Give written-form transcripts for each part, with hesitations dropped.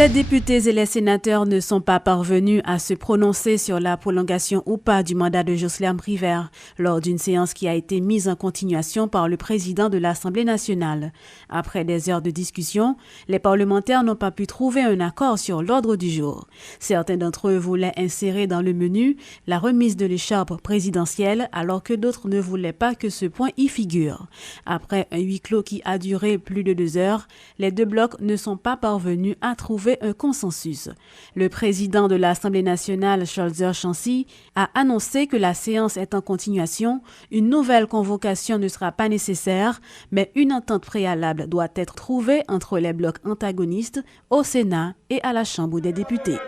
Les députés et les sénateurs ne sont pas parvenus à se prononcer sur la prolongation ou pas du mandat de Jocelyne Privert lors d'une séance qui a été mise en continuation par le président de l'Assemblée nationale. Après des heures de discussion, les parlementaires n'ont pas pu trouver un accord sur l'ordre du jour. Certains d'entre eux voulaient insérer dans le menu la remise de l'écharpe présidentielle alors que d'autres ne voulaient pas que ce point y figure. Après un huis clos qui a duré plus de 2 heures, les deux blocs ne sont pas parvenus à trouver un consensus. Le président de l'Assemblée nationale, Charles Chancy, a annoncé que la séance est en continuation. Une nouvelle convocation ne sera pas nécessaire, mais une entente préalable doit être trouvée entre les blocs antagonistes au Sénat et à la Chambre des députés.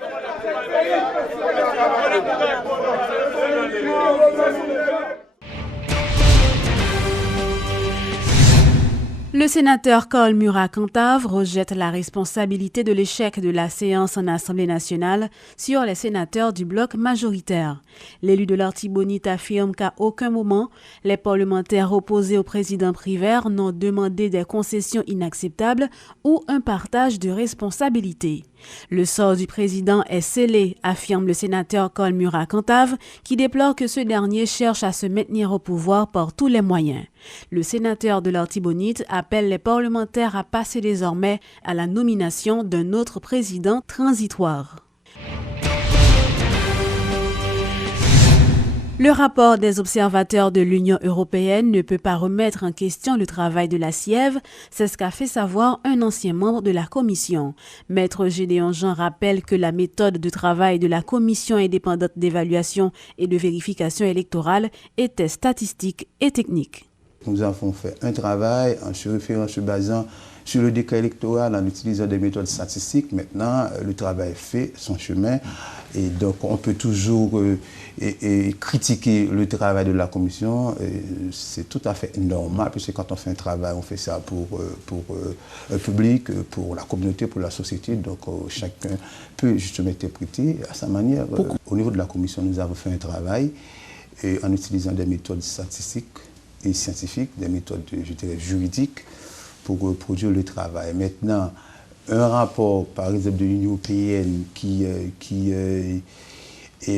Le sénateur Karl Murat-Cantave rejette la responsabilité de l'échec de la séance en Assemblée nationale sur les sénateurs du bloc majoritaire. L'élu de l'Artibonite affirme qu'à aucun moment, les parlementaires opposés au président Privert n'ont demandé des concessions inacceptables ou un partage de responsabilités. Le sort du président est scellé, affirme le sénateur Karl Murat-Cantave, qui déplore que ce dernier cherche à se maintenir au pouvoir par tous les moyens. Le sénateur de l'Artibonite appelle les parlementaires à passer désormais à la nomination d'un autre président transitoire. Le rapport des observateurs de l'Union européenne ne peut pas remettre en question le travail de la SIEV, c'est ce qu'a fait savoir un ancien membre de la commission. Maître Gédéon Jean rappelle que la méthode de travail de la commission indépendante d'évaluation et de vérification électorale était statistique et technique. Nous avons fait un travail en se référant, se basant sur le décret électoral en utilisant des méthodes statistiques. Maintenant, le travail fait son chemin et donc on peut toujours critiquer le travail de la commission. C'est tout à fait normal puisque quand on fait un travail, on fait ça pour le public, pour la communauté, pour la société. Donc chacun peut justement interpréter à sa manière. Au niveau de la commission, nous avons fait un travail en utilisant des méthodes statistiques et scientifiques, des méthodes, je dirais, juridiques pour produire le travail. Maintenant, un rapport, par exemple, de l'Union européenne qui est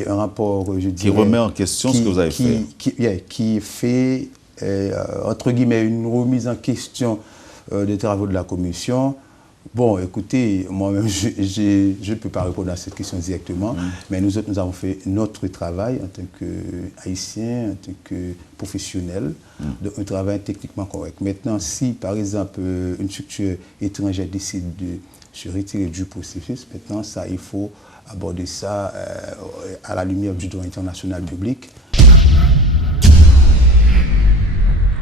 un rapport, je dirais... Qui remet en question ce que vous avez fait. Qui fait, entre guillemets, une remise en question des travaux de la commission. Bon, écoutez, moi-même, je ne peux pas répondre à cette question directement, mais nous autres, nous avons fait notre travail en tant qu'Haïtiens, en tant que professionnels, un travail techniquement correct. Maintenant, si, par exemple, une structure étrangère décide de se retirer du processus, maintenant, ça, il faut aborder ça à la lumière du droit international public.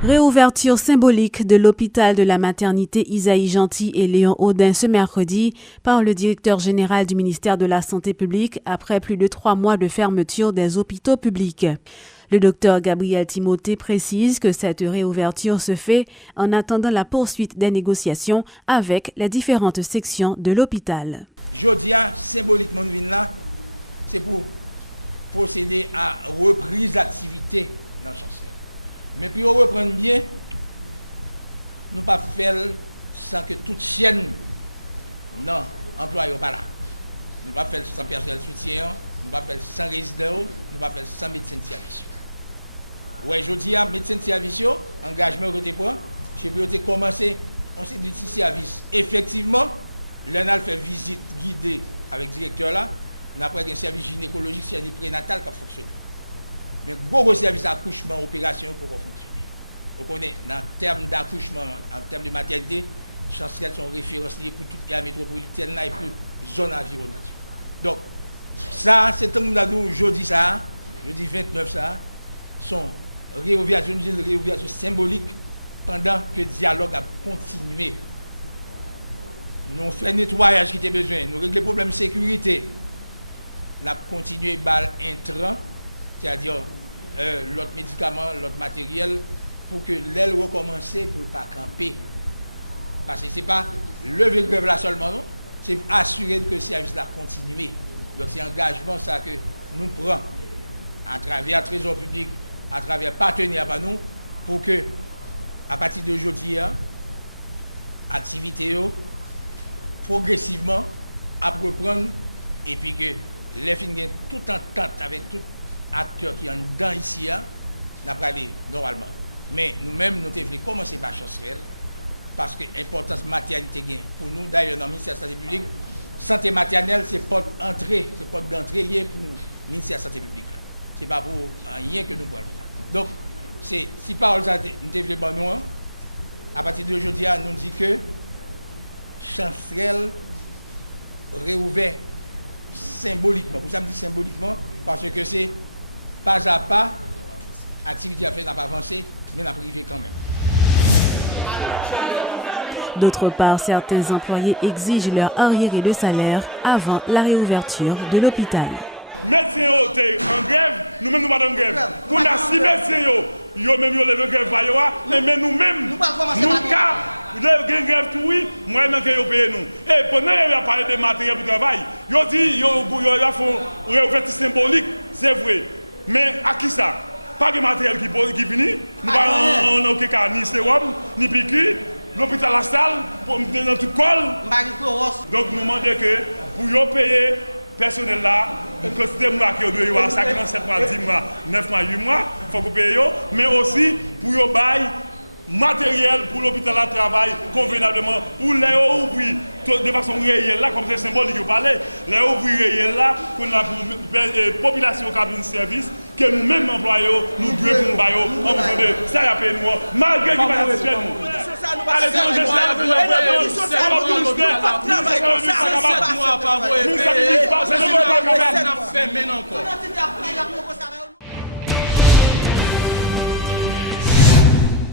Réouverture symbolique de l'hôpital de la maternité Isaïe Gentil et Léon Audin ce mercredi par le directeur général du ministère de la Santé publique après plus de 3 mois de fermeture des hôpitaux publics. Le docteur Gabriel Timothée précise que cette réouverture se fait en attendant la poursuite des négociations avec les différentes sections de l'hôpital. Jodia, symboliquement, là, c'est pour procéder à reprise d'activité dans ce sens. Mais puis on reprend bien, nous ne pas faire sans que toute chaîne non employée pas là. Nous ne pas faire sans personnel soutien, nous ne pas faire sans résident, nous ne pas faire sans médecin de service. Ouais, je dis à médecin de service, engagement côté point, j'ai pu commencer on s'est dit service. Effectivement, l'on a fait visite guidée avec le directeur là, on a pris un service gynécologique, service prénatal qui a fonctionné. Mais gros service d'accouchement, opération pour fonctionner. Donc on est dans termes d'accouchement, en termes de maternité, Chancerelle sont références pour toute la métropolitaine là et pour zone environnante. Donc ça, c'est un monde jeudi 29 ça, sont réouverture, une réouverture symbolique pendant que le dialogue a continué. Nous faisons le nettoyage qui était besoin, nous réglons les problèmes de sécurité, nous avons continué par intrant, c'est-à-dire l'autre médicament, l'autre matériel, pour que l'aile recommence pour ne pas camper. Parce que ce n'est pas lever le grève là seulement, non, c'est pour assurer que le service là continue. Donc c'est un engagement ça que nous prenons à travers le Trésor public, à travers partenaires par nous, pour que, à partir d'aujourd'hui, activité progressivement à reprendre et puis que les films gagnent tout entente avec tout acteur qui est dedans ici, n'a pas aller normalement. Mais nous-mêmes, nous devons commencer par Chancerelle parce que l'importance maternité gagne pour nous. D'ailleurs, dans le ministère de la Santé publique, santé maternelle, c'est porte d'entrée pour le ministère de la Santé publique. Ce n'est pas pour rien que nous parlons. Donc, si parole ça nous développons, à partir d'aujourd'hui, nous dit que Chancerelle réouvert symboliquement. Pour ça, je dis symboliquement, parce que c'est pas à pas, l'activité à faire n'a pas avancé, mais n'a privé quand même. D'autre part, certains employés exigent leur arriéré de salaire avant la réouverture de l'hôpital. Médecins étaient en grève, nous-mêmes nous pas en grève. Qu'on a 6 médecins, ils même levé grève, mais nous-mêmes, nous avons grève tout, oui, moi je vais payer nous. Et pendant qu'il a parlé de matériel pour travail, ils ont dit qu'ils font réouverture symbolique, c'est vrai. Mais à qui ça? Pas de matériel qui finit, nous n'avons aucun cas, ni sérum, ni piqûre, l'hôpital La Salle, dans tout col. Donc nous demandons que pour payer personnel là, que c'était moi qui doit y avoir 5 mois, 7 mois, 10 mois, 9 mois, 8 mois, il faut que paye, mais aussi pour y bail matériel pour l'hôpital à travail convenablement, pour les ouvrir de façon réelle là, comme c'est symbolique vous parlez, les ouvrir réelle là, qu'on a pour la population qui a besoin de service, que nous-mêmes employés, nous devons nous bailler en fonction de ça y a payé nous, malgré qu'il va satisfaire nous.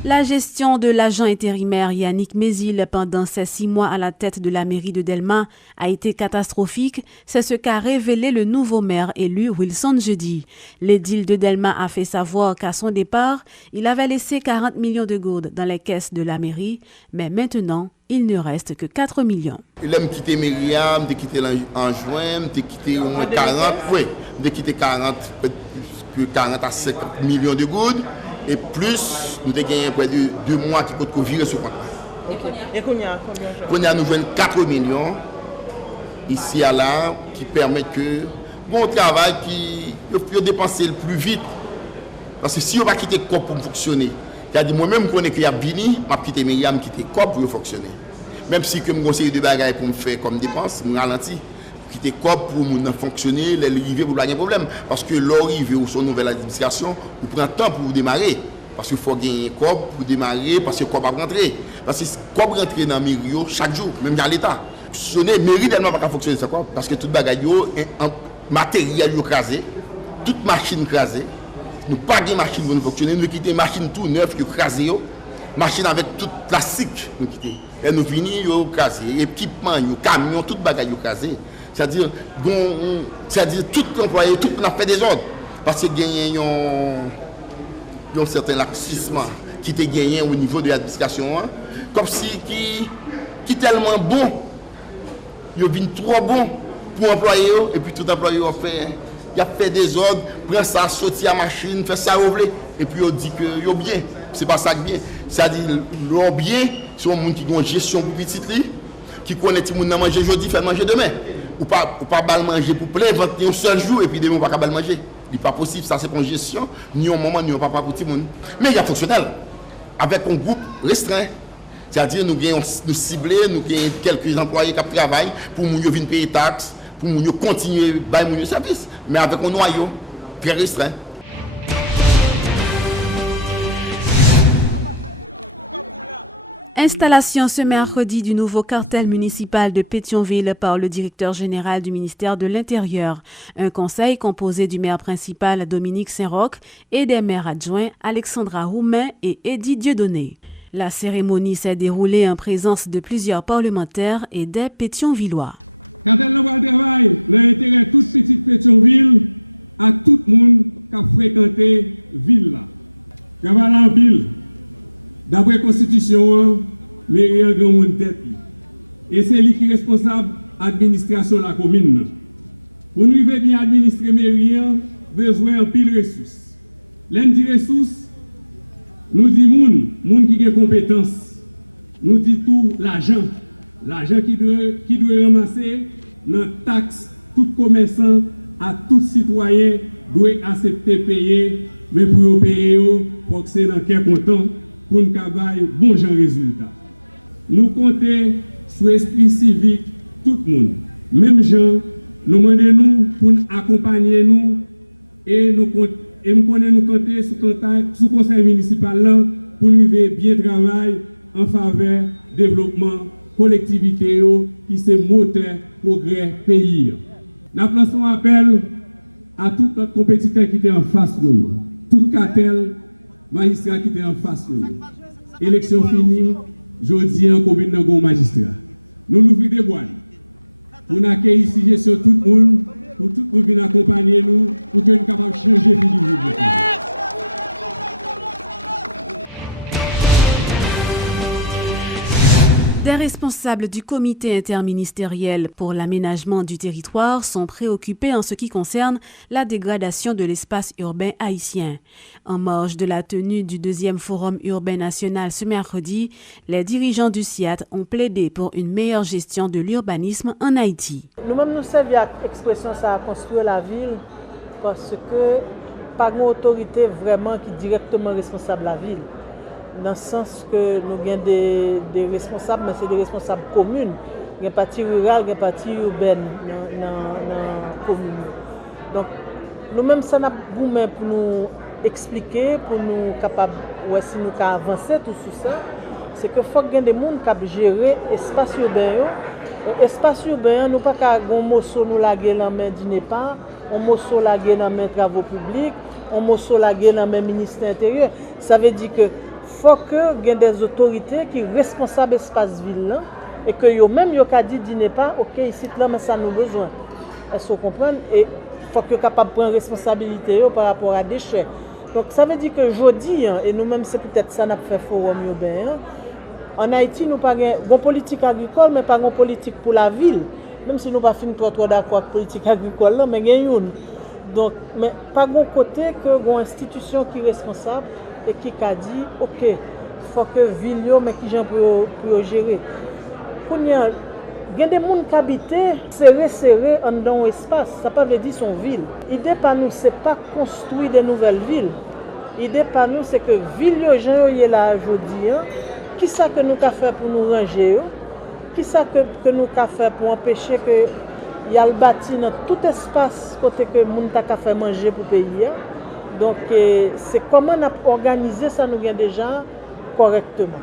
La gestion de l'agent intérimaire Yannick Mézil pendant ses 6 mois à la tête de la mairie de Delma a été catastrophique. C'est ce qu'a révélé le nouveau maire élu Wilson jeudi. L'édile de Delma a fait savoir qu'à son départ, il avait laissé 40 millions de gourdes dans les caisses de la mairie, mais maintenant, il ne reste que 4 millions. Il aime quitter Myriam, de quitter en juin, de quitter au moins 40, oui, de quitter 40 à 50 millions de gourdes. Et plus, nous avons gagné près de 2 mois qui coûtent virer ce compte. Et combien? Nous jouons 4 millions ici à là qui permet que bon travail qui peut dépenser le plus vite. Parce que si on va quitter le corps pour fonctionner, c'est-à-dire moi-même je connais qu'il y a Bini, je vais quitter Myriam, quitter le corps pour fonctionner. Même si je me conseille de bagages pour me faire comme dépense, je ralentis. Quitter le corps pour fonctionner, l'arrivée pour pas de problème. Parce que l'arrivée ou son nouvelle administration, vous prend temps pour vous démarrer. Parce qu'il faut gagner un corps pour démarrer, parce que le corps va rentrer. Parce que le corps rentre dans le mairie chaque jour, même dans l'État. Ce n'est mairie tellement pas fonctionner ça quoi. Parce que tout bagage est matériel écrasé, toute machine écrasée. Nous pas de machine pour nous fonctionner, nous quittons machine tout neuf qui écrasée, machine avec tout plastique nous quittons. Et nous finissons écrasé, équipement, camion, tout bagage écrasé. C'est-à-dire tout employé, tout on a fait des ordres. Parce qu'il y a un certain laxisme qui était gagné au niveau de l'administration. Comme si qui est tellement bon, il est trop bon pour employer, et puis tout employé a fait des ordres, prend ça, sortir à la machine, fait ça au blé, et puis il dit que il est bien. C'est pas ça que bien. C'est-à-dire le bien, c'est un monde qui a une gestion pour petit, qui connaît tout le monde manger aujourd'hui, fait manger demain. Ou pas mal manger pour plein, 21 seul jour, et puis demain, on ne va pas mal manger. Ce n'est pas possible, ça c'est pour une gestion, ni un moment, ni un papa pour tout le monde. Mais il y a fonctionnel, avec un groupe restreint. C'est-à-dire nous cibler, nous avons quelques employés qui travaillent pour nous venir payer taxes, pour nous continuer à faire service, mais avec un noyau très restreint. Installation ce mercredi du nouveau cartel municipal de Pétionville par le directeur général du ministère de l'Intérieur. Un conseil composé du maire principal Dominique Saint-Roch et des maires adjoints Alexandra Roumain et Eddie Dieudonné. La cérémonie s'est déroulée en présence de plusieurs parlementaires et des Pétionvillois. Cartel de travail, l'intérêt de toute petite Pétionville, à tout le monde qui a fréquenté la ville. Travail en ville. D'après la Constitution, mairie a grand monde tête. Et c'est lui qui est responsable de l'administration de la commune. Pour nous bien administrer mairie, besoin de pile de ressources. L'un des ressources, nous dit moun qui a compétence. Nous dit tout l'argent. L'argent qui doit ramasser dans taxe, tout commerçant, à tout citoyen doit accepter payer, mais pour payer, il faut que c'est dans quel content pour nous avoir bon genre résultat. Nous comptons sur l'esprit civique, tout le monde. Même gens, nous demandons pour nous accompagner nous et nous compter sur le conseil municipal là, pour nous bien travailler en faveur du développement collectivité qui c'est moteur progrès pays. Nous lançons un appel à tous notre compétiteurs qui étaient en face de nous, tout cartel magistrat qui était en face de nous. Élection finie, jeudi en commune de Gon magistrat. Nous nous ouvrons des boîtes pour nous accueillir ici sur tout le monde, pour tout le monde venir accompagner nous, pour que nous soyons capables de changer le pays. Des responsables du comité interministériel pour l'aménagement du territoire sont préoccupés en ce qui concerne la dégradation de l'espace urbain haïtien. En marge de la tenue du 2e Forum urbain national ce mercredi, les dirigeants du SIAT ont plaidé pour une meilleure gestion de l'urbanisme en Haïti. Nous-mêmes nous servons à l'expression ça a construire la ville parce que pas une autorité vraiment qui est directement responsable de la ville. Dans le sens que nous avons des responsables, mais c'est des responsables communes. Il y a une partie rurale, il y a une partie urbaine dans la commune. Donc, nous-mêmes, ça n'a pas pour nous expliquer, pour nous capables, si nous pouvons avancer tout sur ça, c'est qu'il faut qu'il y ait des gens qui gérer l'espace urbain. L'espace urbain, nous ne pouvons pas un morceau nous laguer dans la main du NEPA, un morceau laguer dans la main des travaux publics, un morceau laguer dans la main du ministère intérieur. Ça veut dire que il faut qu'il y ait des autorités qui sont responsables de l'espace ville et que eux-mêmes ils ont dit n'est pas OK ici là mais ça nous besoin. Est-ce que vous comprenez? Et il faut qu'ils soient capables de prendre responsabilité par rapport à des déchets. Donc ça veut dire que jeudi et nous-mêmes c'est peut-être ça n'a fait forum urbain. En Haïti nous pas une politique agricole mais pas une politique pour la ville. Même si nous pas fin trop d'accord avec politique agricole là mais gagne une. Donc mais pas un côté que une institution qui est responsable et qui a dit OK, il faut que ville mais qui gens pour gérer. Il y a des gens qui habitent serré dans l'espace, ça ne veut pas dire son ville. L'idée pour nous c'est pas construire de nouvelles villes. L'idée pour nous c'est que ville gens y est là aujourd'hui. Qui ça que nous avons fait pour nous ranger? Qui ça que nous avons fait pour empêcher que il y a le bâti dans tout espace côté que moun ta fait manger pour pays. Donc c'est comment on a organisé ça nous déjà correctement.